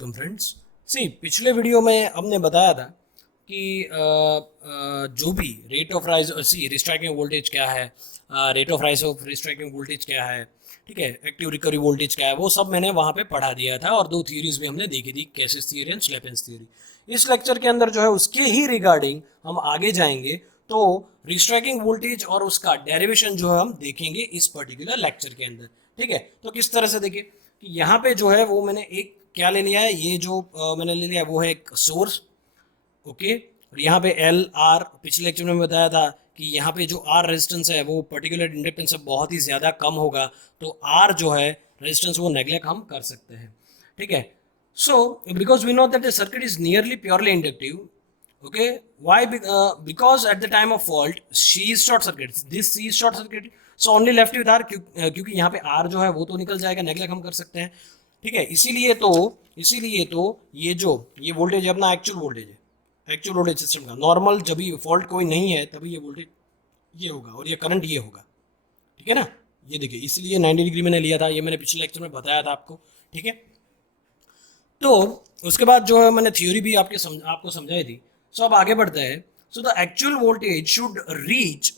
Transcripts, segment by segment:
Welcome friends. सी पिछले video में हमने बताया था कि जो भी rate of rise see restriking voltage क्या है, rate of rise of restriking voltage क्या है, ठीक है, एक्टिव रिकवरी वोल्टेज क्या है, वो सब मैंने वहाँ पे पढ़ा दिया था और दो थ्योरीज भी हमने देखी थी, केसिस थ्योरी एंड स्लेपेंस थ्योरी। इस लेक्चर के अंदर जो है उसके ही रिगार्डिंग हम आगे जाएंगे, तो रिस्ट्राइकिंग वोल्टेज और उसका डेरिवेशन जो है हम देखेंगे इस पर्टिकुलर लेक्चर के अंदर। ठीक है, तो किस तरह से देखिए कि यहाँ पे जो है वो मैंने एक क्या ले लिया है, ये जो मैंने ले लिया वो है एक सोर्स। ओके, और यहाँ पे एल आर, पिछले लेक्चर में बताया था कि यहाँ पे जो आर रेजिस्टेंस है वो पर्टिकुलर इंडक्टेंस से बहुत ही ज़्यादा कम होगा, तो आर जो है रेजिस्टेंस वो नेग्लेक्ट हम कर सकते हैं। ठीक है, so because we know that the circuit is nearly purely inductive. okay why because at the time of fault she is short circuit, this C is short circuit, so only left with R, क्योंकि यहाँ पे R जो है वो तो निकल जाएगा, neglect हम कर सकते हैं। ठीक है, इसीलिए तो ये वोल्टेज अपना एक्चुअल वोल्टेज है, एक्चुअल वोल्टेज सिस्टम का नॉर्मल, जब भी फॉल्ट कोई नहीं है तभी ये वोल्टेज ये होगा और ये करंट ये होगा। ठीक है ना, ये देखिए इसलिए 90 डिग्री मैंने लिया था, ये मैंने पिछले लेक्चर में बताया था आपको। ठीक है, तो उसके बाद जो है मैंने थ्योरी भी आपको समझाई थी। सो अब आगे बढ़ते हैं। So the actual voltage should reach,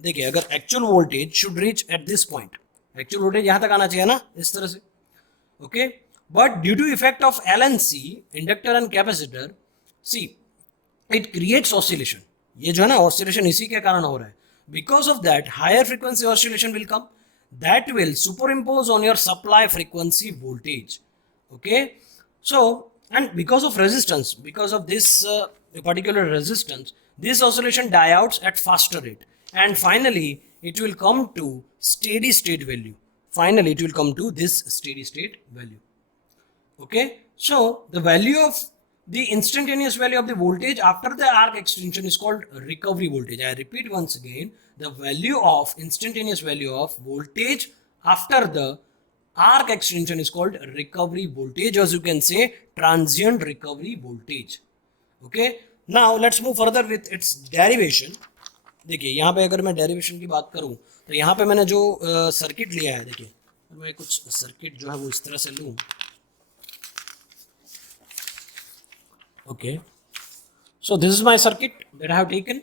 देखिए अगर actual voltage should reach at this point, actual voltage यहाँ तक आना चाहिए ना, इस तरह से। Okay, but due to effect of L and C, inductor and capacitor, see it creates oscillation. ये जो है ना ऑसिलेशन इसी के कारण हो रहा है। Because of that higher frequency oscillation will come, that will superimpose on your supply frequency voltage. Okay, so and because of this particular resistance, this oscillation die outs at faster rate, and finally it will come to steady state value. Finally it will come to this steady state value. Okay, so the value of the instantaneous value of the voltage after the arc extension is called recovery voltage. I repeat once again, the value of instantaneous value of voltage after the arc extension is called recovery voltage, as you can say transient recovery voltage. Okay, now let's move further with its derivation. देखिए यहाँ पे अगर मैं derivation की बात करूँ तो यहाँ पे मैंने जो सर्किट लिया है, देखिए मैं कुछ सर्किट जो है वो इस तरह से लूँ। Okay, so this is my circuit that I have taken.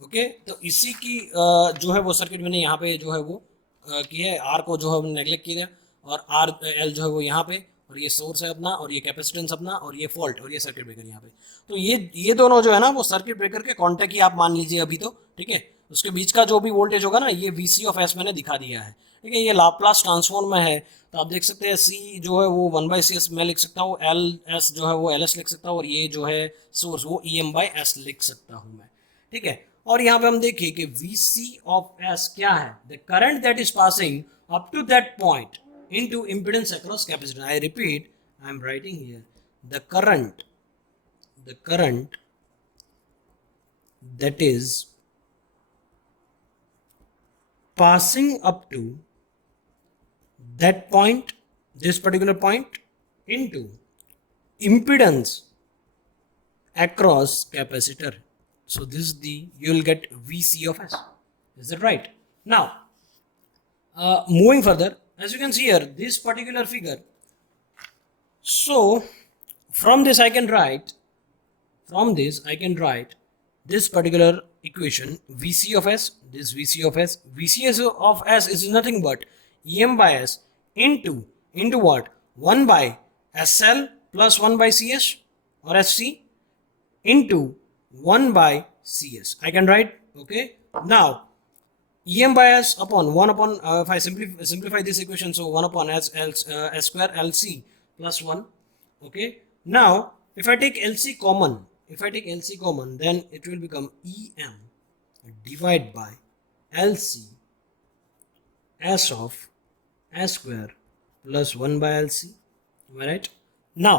Okay, तो इसी की जो है वो सर्किट मैंने यहाँ पे जो है वो की है, आर को जो है नेग्लेक्ट किया और आर एल जो है वो यहाँ पे, और ये सोर्स है अपना, और ये कैपेसिटेंस अपना, और ये फॉल्ट, और ये सर्किट ब्रेकर यहाँ पे। तो ये दोनों जो है ना वो सर्किट ब्रेकर के कॉन्टेक्ट ही आप मान लीजिए अभी तो। ठीक है, उसके बीच का जो भी वोल्टेज होगा ना ये VC ऑफ एस मैंने दिखा दिया है। ठीक है, ये लाप्लास ट्रांसफॉर्म में है, तो आप देख सकते हैं C जो है वो 1/CS मैं लिख सकता हूँ, LS जो है वो LS लिख सकता हूँ, और ये जो है सोर्स वो EM/S लिख सकता हूँ मैं। ठीक है, और यहाँ पे हम देखिए कि VC ऑफ S क्या है, the current that is passing up to that point into impedance across capacitor. I repeat, I am writing here the current that is passing up to that point, this particular point, into impedance across capacitor. So this is the, you will get VC of S. Is that right? Now moving further, as you can see here, this particular figure, so from this I can write this particular equation, VC of S, this VC of S is nothing but EM/S into what, 1 by SL plus 1 by CS or SC into 1 by CS. I can write. Okay, now EM/S upon 1 upon if I simplify this equation, so 1 upon S square LC plus 1. Okay, now if I take LC common, then it will become EM divided by LC S of S square plus 1 by LC. Am I right? Now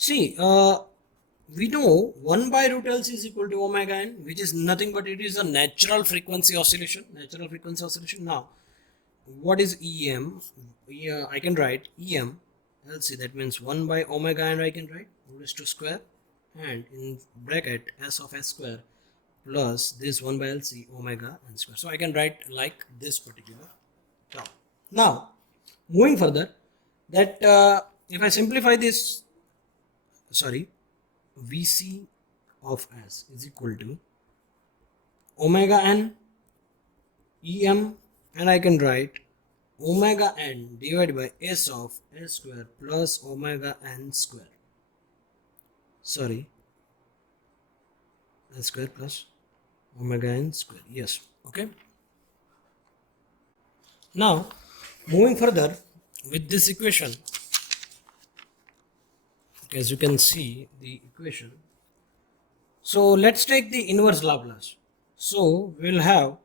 see, we know 1 by root LC is equal to omega n, which is nothing but it is a natural frequency oscillation. Now what is EM? Yeah, I can write EM LC, that means 1 by omega n, I can write raised to square, and in bracket S of S square plus this 1 by LC omega n square. So I can write like this particular term. Now moving further, that if I simplify this, sorry, Vc of S is equal to omega n Em, and I can write omega n divided by S of S square plus omega n square. Sorry, n square plus omega n square. Yes, okay. Now, moving further with this equation, as you can see the equation. So let's take the inverse Laplace. So we'll have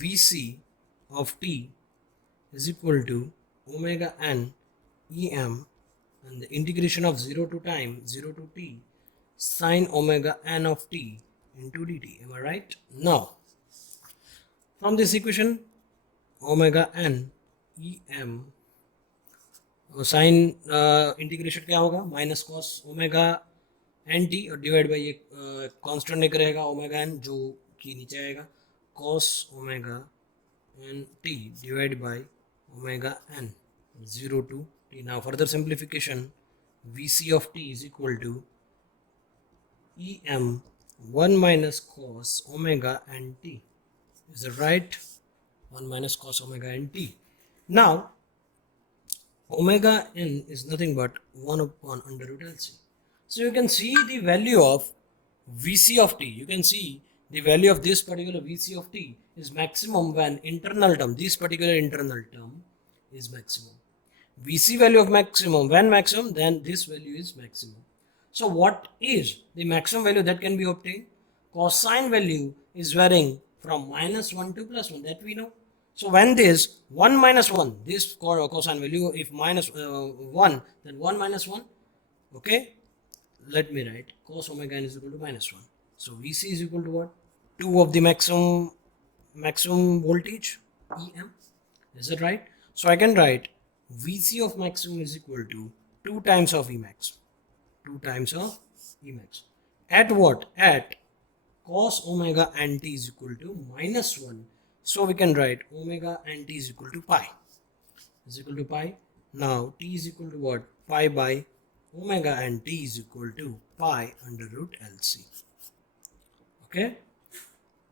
Vc of t is equal to omega n Em, and the integration of 0 to time 0 to t sine omega n of t into dt. Am I right? Now, from this equation, omega n Em sine integration क्या होगा, minus cos omega n t और divide by ये constant एक रहेगा omega n जो कि नीचे आएगा cos omega n t divide by omega n 0 to t. Now further simplification, Vc of t is equal to Em 1 minus cos omega n t. Is it right? 1 minus cos omega n t. Now omega n is nothing but 1 upon under root LC. So you can see the value of Vc of t. You can see the value of this particular Vc of t is maximum when internal term, this particular internal term is maximum. Vc value of maximum, when maximum, then this value is maximum. So what is the maximum value that can be obtained? Cosine value is varying from minus 1 to plus 1, that we know. So when this 1 minus 1, this cosine value, if minus 1, then 1 minus 1, okay, let me write cos omega n is equal to minus 1. So Vc is equal to what? 2 of the maximum voltage, Em. Is it right? So I can write Vc of maximum is equal to 2 times of Emax. 2 times of Emax. At what? At cos omega n t is equal to minus 1. So we can write omega n t is equal to pi. Is equal to pi. Now t is equal to what? Pi by omega n t is equal to pi under root LC. Okay.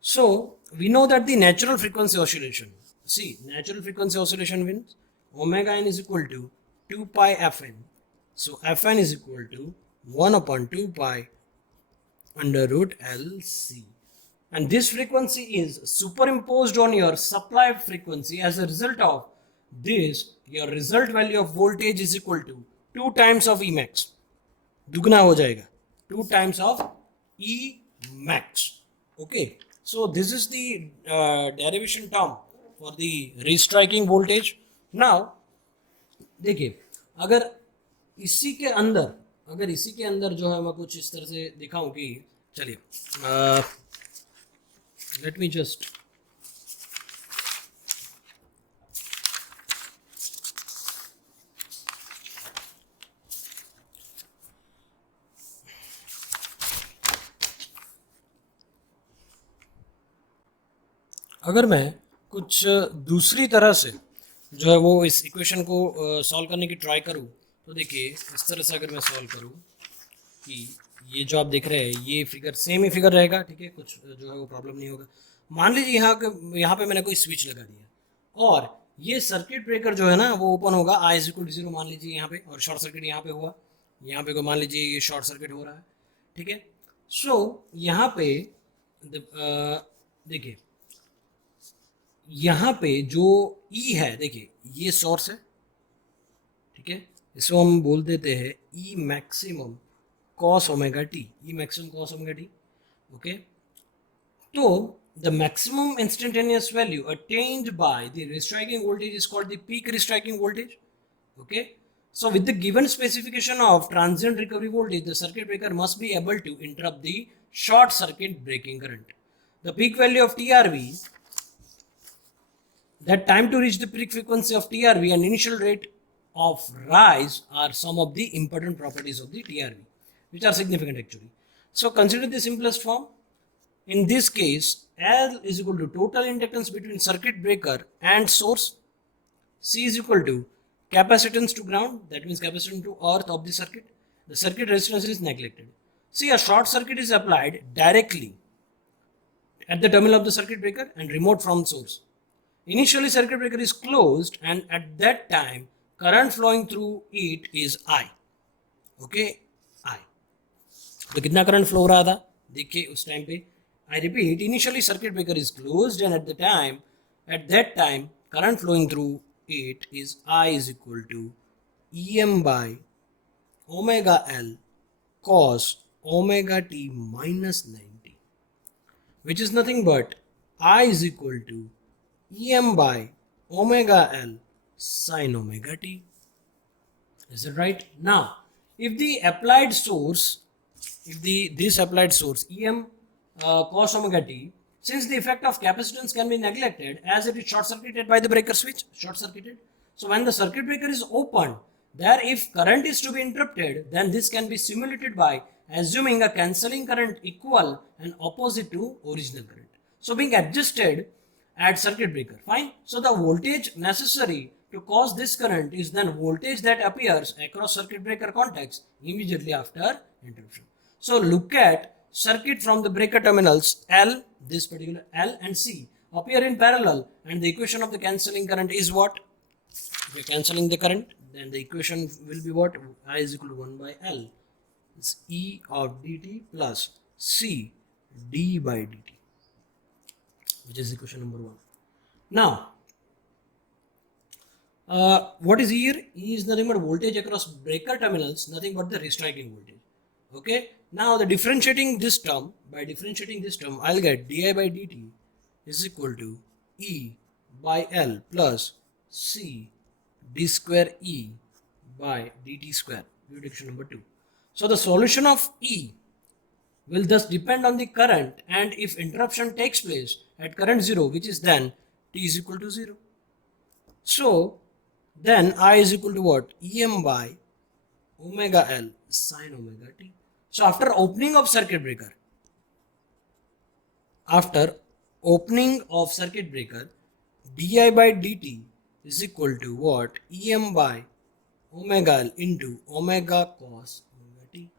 So we know that the natural frequency oscillation. See, natural frequency oscillation means omega n is equal to 2 pi fn. So fn is equal to 1 upon 2 pi under root LC. And this frequency is superimposed on your supply frequency. As a result of this, your result value of voltage is equal to 2 times of Emax. Dugna ho jayega. 2 times of Emax. Okay. So this is the derivation term for the restriking voltage. Now, देखिए, अगर इसी के अंदर जो है मैं कुछ इस तरह से दिखाऊं कि चलिए let me just अगर मैं कुछ दूसरी तरह से जो है वो इस इक्वेशन को सॉल्व करने की ट्राई करूं, तो देखिए इस तरह से अगर मैं सॉल्व करूं कि ये जो आप देख रहे हैं ये फिगर सेम ही फिगर रहेगा, ठीक है, कुछ जो है वो प्रॉब्लम नहीं होगा. मान लीजिए यहाँ पे मैंने कोई स्विच लगा दिया और ये सर्किट ब्रेकर जो है ना वो ओपन होगा I इज इक्वल टू 0 मान लीजिए यहाँ पे, और शॉर्ट सर्किट यहाँ पे हुआ, यहाँ पे को मान लीजिए ये शॉर्ट सर्किट हो रहा है, ठीक है. सो यहाँ पे देखिए यहाँ पे जो E है, देखिए ये सोर्स है, ठीक है, इसको हम बोल देते हैं E maximum cos omega t, E maximum cos omega t. Okay. So the maximum instantaneous value attained by the restriking voltage is called the peak restriking voltage. Okay. So with the given specification of transient recovery voltage, the circuit breaker must be able to interrupt the short circuit breaking current. The peak value of TRV, that time to reach the peak frequency of TRV and initial rate of rise are some of the important properties of the TRV, which are significant actually. So consider the simplest form. In this case, L is equal to total inductance between circuit breaker and source. C is equal to capacitance to ground, that means capacitance to earth of the circuit resistance is neglected. See, a short circuit is applied directly at the terminal of the circuit breaker and remote from source. Initially circuit breaker is closed and at that time current flowing through it is I. Okay, I. तो कितना current flow हो रहा था देखिए उस time पे. I repeat, initially circuit breaker is closed and at that time current flowing through it is I is equal to Em by omega L cos omega t minus 90, which is nothing but I is equal to Em by omega L sin omega t. Is it right? Now, if the applied source, this applied source Em cos omega t, since the effect of capacitance can be neglected as it is short circuited by the breaker switch, so when the circuit breaker is opened, there if current is to be interrupted, then this can be simulated by assuming a cancelling current equal and opposite to original current. So being adjusted at circuit breaker, fine. So the voltage necessary to cause this current is then voltage that appears across circuit breaker contacts immediately after interruption. So look at circuit from the breaker terminals L, this particular L and C appear in parallel, and the equation of the cancelling current is what? If we are cancelling the current, then the equation will be what? I is equal to 1 by L. It's E of dt plus C d by dt, which is equation number 1. Now, what is here? E is nothing but voltage across breaker terminals, nothing but the restriking voltage. Okay. Now, the differentiating this term, I'll get di by dt is equal to E by L plus C d square E by dt square, equation number 2. So, the solution of E will thus depend on the current, and if interruption takes place at current 0, which is then t is equal to 0. So, then I is equal to what? Em by omega L sin omega t. So, after opening of circuit breaker, di by dt is equal to what? Em by omega L into omega cos omega t.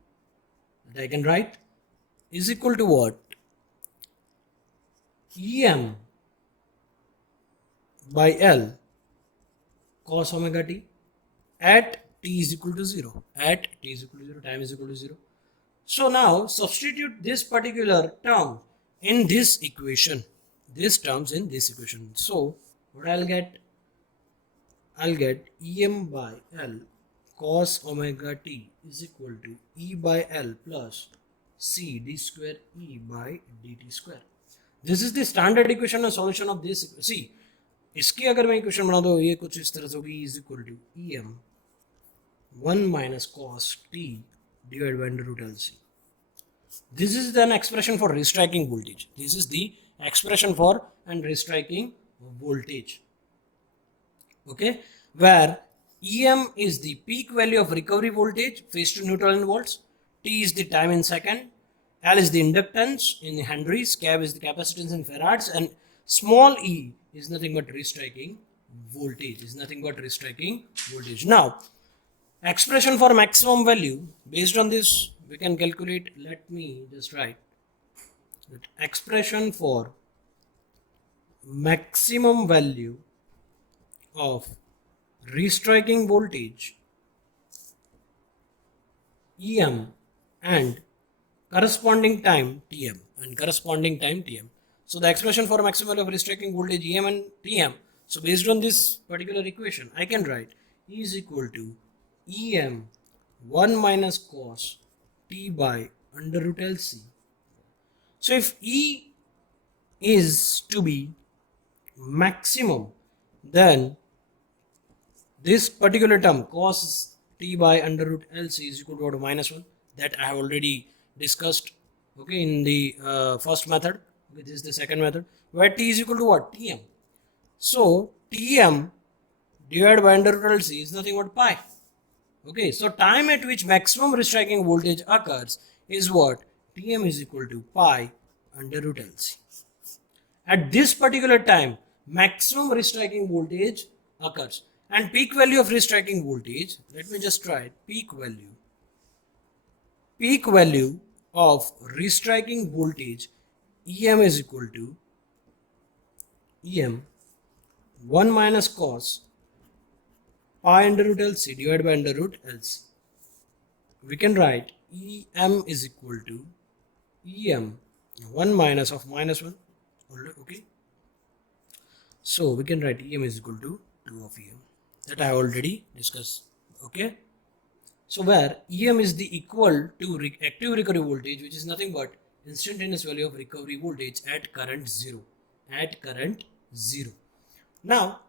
That I can write is equal to what? Em by L cos omega t at t is equal to 0. At t is equal to 0, time is equal to 0. So now substitute this particular term in this equation. These terms in this equation. So what I'll get? I'll get Em by L cos omega t is equal to E by L plus C d square E by dt square. This is the standard equation and solution of this. See, इसकी अगर मैं equation बना दो ये कुछ इस तरह से होगी, is equal to Em 1 minus cos t divided by under root LC. This is an expression for restriking voltage. This is the expression for and restriking voltage. Okay, where Em is the peak value of recovery voltage, phase to neutral in volts, T is the time in second, L is the inductance in henries, Cav is the capacitance in farads, and small e is nothing but restriking voltage. Now, expression for maximum value, based on this we can calculate. Let me just write that expression for maximum value of restriking voltage Em and corresponding time Tm So the expression for maximum value of restriking voltage Em and Tm. So based on this particular equation, I can write E is equal to Em 1 minus cos t by under root LC. So if E is to be maximum, then this particular term cos t by under root LC is equal to minus 1, that I have already discussed, okay, in the first method. This is the second method, where t is equal to what? Tm. So Tm divided by under root LC is nothing but pi. Okay, so time at which maximum restriking voltage occurs is what? Tm is equal to pi under root LC. At this particular time, maximum restriking voltage occurs. And peak value of restriking voltage, let me just try it. Peak value of restriking voltage, EM is equal to EM 1 minus cos pi under root LC divided by under root LC. We can write EM is equal to EM 1 minus of minus 1. Okay. So we can write EM is equal to 2 of EM. That I already discussed. Okay. So where EM is the equal to active recovery voltage, which is nothing but instantaneous value of recovery voltage at current 0. At current 0. Now,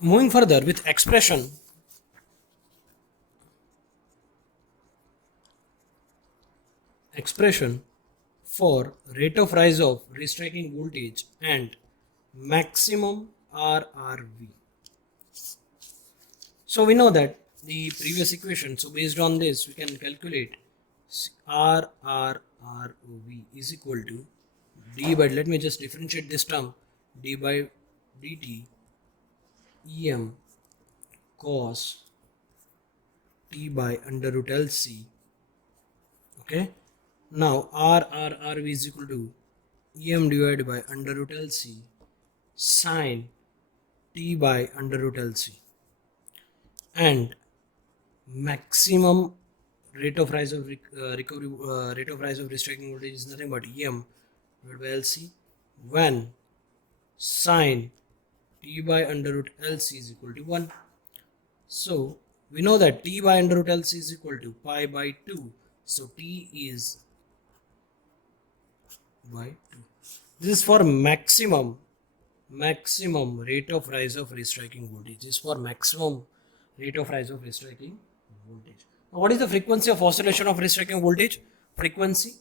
moving further with expression for rate of rise of restriking voltage and maximum RRV. So we know that the previous equation, so based on this we can calculate RRRV is equal to d by, let me just differentiate this term, d by dt EM cos T by under root LC. Okay. Now RRRV is equal to EM divided by under root LC sin T by under root LC. And maximum rate of rise of recovery rate of rise of restriking voltage is nothing but EM divided by LC when sin T by under root LC is equal to 1. So we know that T by under root LC is equal to pi by 2. So T is by 2. This is for maximum rate of rise of restriking voltage. This is for maximum rate of rise of restriking voltage. Now, what is the frequency of oscillation of restriking voltage? Frequency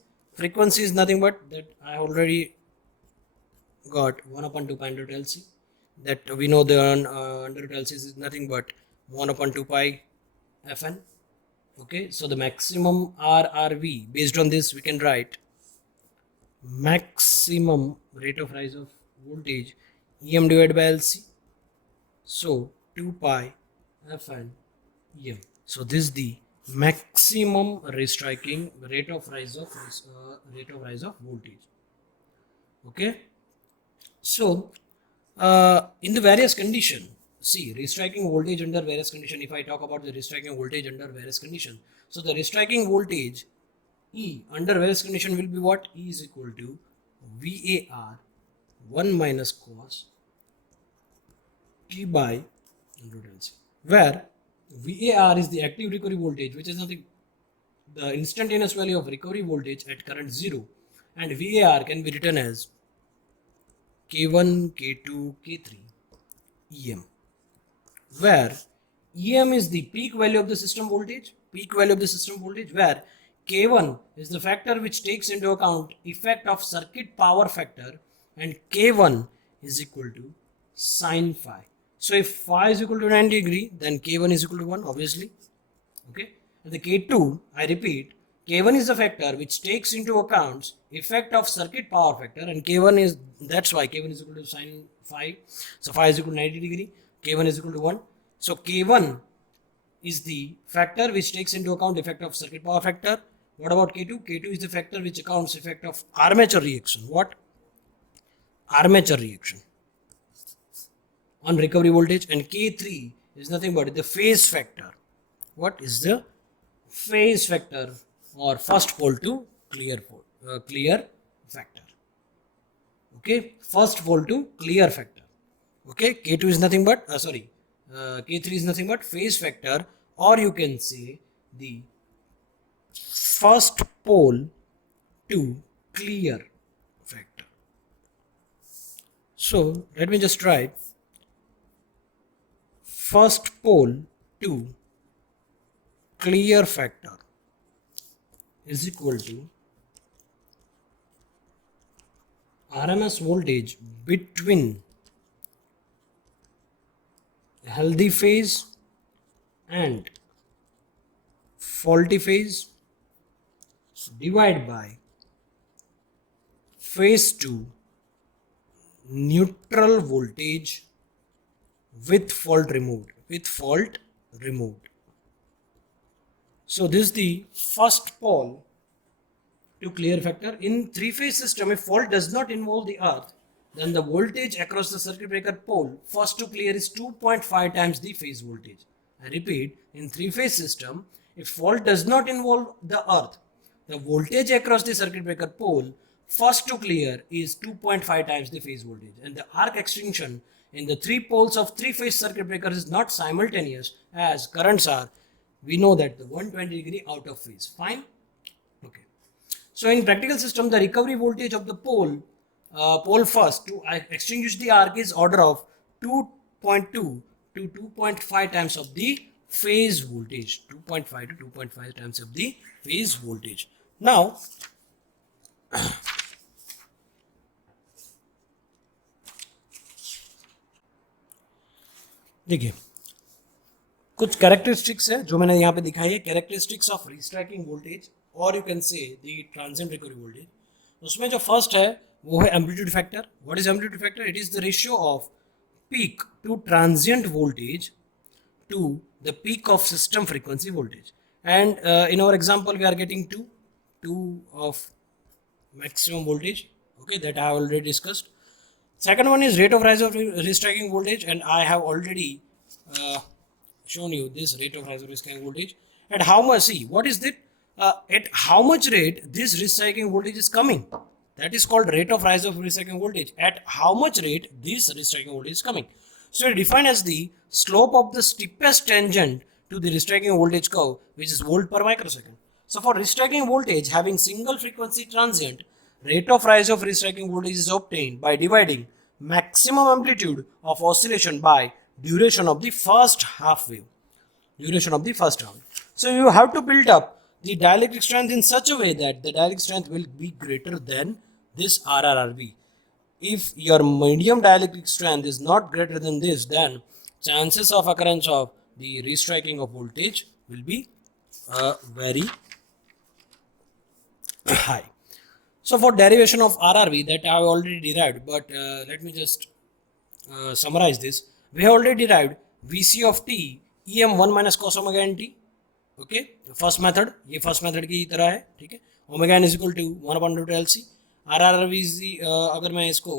is nothing but that I already got 1 upon 2 pi under root LC. That we know the under root LC is nothing but 1 upon 2 pi Fn. Okay, so the maximum RRV, based on this we can write maximum rate of rise of voltage EM divided by LC. So 2 pi Fn EM. So this is the maximum restriking rate of rise of voltage. Okay. So in the various condition, see restriking voltage under various condition. If I talk about the restriking voltage under various condition, so the restriking voltage E under various condition will be what? E is equal to VAR 1 minus cos T by under LC, where VAR is the active recovery voltage, which is nothing the instantaneous value of recovery voltage at current 0, and VAR can be written as K1, K2, K3 EM, where EM is the peak value of the system voltage, where K1 is the factor which takes into account effect of circuit power factor, and K1 is equal to sin phi. So if phi is equal to 90 degree, then K1 is equal to 1, obviously. Okay. And the K2, I repeat, K1 is the factor which takes into account effect of circuit power factor, and K1 is, that's why K1 is equal to sin phi. So phi is equal to 90 degree, K1 is equal to 1. So K1 is the factor which takes into account effect of circuit power factor. What about K2? K2 is the factor which accounts effect of armature reaction. What? Armature reaction on recovery voltage. And K3 is nothing but the phase factor. What is the phase factor or first pole to clear factor? Okay, first pole to clear factor. Okay, K2 is nothing but K3 is nothing but phase factor, or you can say the first pole to clear factor. So let me just try first pole to clear factor is equal to RMS voltage between healthy phase and faulty phase divide by phase 2 neutral voltage with fault removed. So this is the first pole to clear factor. In three-phase system, if fault does not involve the earth, then the voltage across the circuit breaker pole first to clear is 2.5 times the phase voltage. I repeat, in three-phase system, if fault does not involve the earth, the voltage across the circuit breaker pole first to clear is 2.5 times the phase voltage, and the arc extinction in the three poles of three-phase circuit breaker is not simultaneous as currents are. We know that the 120 degree out of phase. Fine. Okay. So in practical system, the recovery voltage of the pole first to extinguish the arc is order of 2.2 to 2.5 times of the phase voltage. 2.5 to 2.5 times of the phase voltage. Now, देखिए कुछ characteristics है जो मैंने यहाँ पे दिखाई है, characteristics of restriking voltage और you can say the transient recovery voltage. उसमें जो फर्स्ट है वो है amplitude factor. What is amplitude factor? It is the ratio of peak to transient voltage to the peak of system frequency voltage. And in our example, we are getting 2 of maximum voltage, okay, that I have already discussed. Second one is rate of rise of restriking voltage, and I have already shown you this rate of rise of restriking voltage. At how much, see, what is that? At how much rate this restriking voltage is coming? That is called rate of rise of restriking voltage. At how much rate this restriking voltage is coming? So it defined as the slope of the steepest tangent to the restriking voltage curve, which is volt per microsecond. So for restriking voltage having single frequency transient, rate of rise of restriking voltage is obtained by dividing maximum amplitude of oscillation by duration of the first half wave. So you have to build up the dielectric strength in such a way that the dielectric strength will be greater than this RRRB. If your medium dielectric strength is not greater than this, then chances of occurrence of the restriking of voltage will be very high. So for derivation of RRV, that I have already derived, but let me just summarize this. We have already derived VC of t EM 1 minus cos omega n t. Okay, first method, ये first method की तरह है, ठीक है. Omega n is equal to 1/√LC. RRV अगर मैं इसको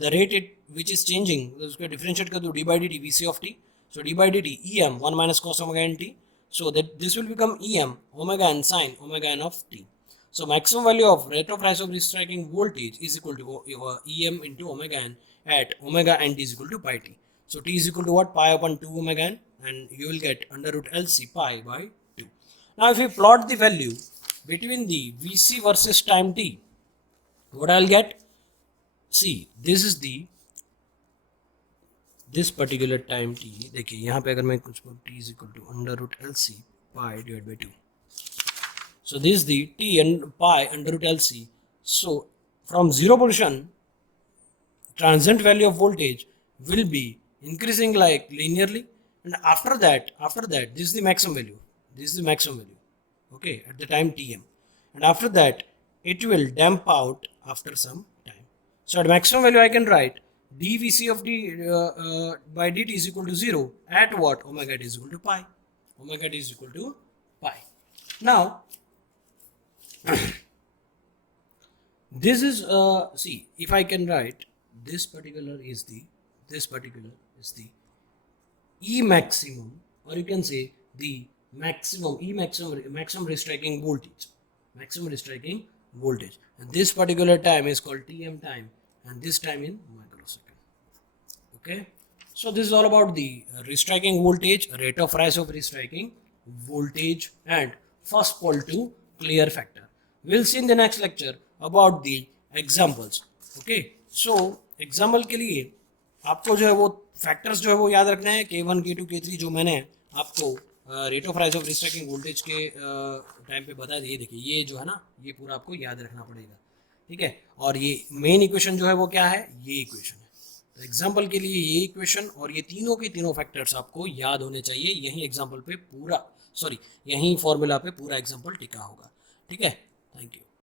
the rate at which is changing उसको डिफरेंशिएट कर दूँ d by d t v c of t. So d by d t E m 1 minus cos omega n t. So that this will become EM omega n sin omega n of t. So maximum value of rate of rise of restriking voltage is equal to EM into omega n at omega n t is equal to pi t. So t is equal to what? Pi upon 2 omega n, and you will get √LC pi by 2. Now if you plot the value between the VC versus time t, what I'll get? See, this is this particular time t. देखिए यहाँ पे अगर मैं कुछ t is equal to √LC pi divided by 2. So this is the t and pi √LC. So from 0 position, transient value of voltage will be increasing like linearly, and after that this is the maximum value. Okay, at the time tm, and after that it will damp out after some time. So at maximum value I can write dVc of d by dt is equal to 0 at what? Omega t is equal to pi. Now this is see, if I can write this particular is the E maximum, or you can say the maximum restriking voltage, and this particular time is called Tm time, and this time in microsecond. Okay, so this is all about the restriking voltage, rate of rise of restriking voltage, and first pole to clear factor. We'll see in the next lecture about the examples. Okay, so example के लिए आपको जो है वो factors जो है वो याद रखना है, K1 K2 K3 जो मैंने आपको rate of rise of restriking voltage के टाइम पे बता दिए. देखिए ये जो है ना, ये पूरा आपको याद रखना पड़ेगा, ठीक है. और ये मेन इक्वेशन जो है वो क्या है? ये इक्वेशन है. तो एग्जाम्पल के लिए ये इक्वेशन और ये तीनों के तीनों फैक्टर्स आपको याद होने चाहिए. यही एग्जाम्पल पे पूरा, सॉरी यही फॉर्मूला पे पूरा एग्जाम्पल टिका होगा, ठीक है. Thank you.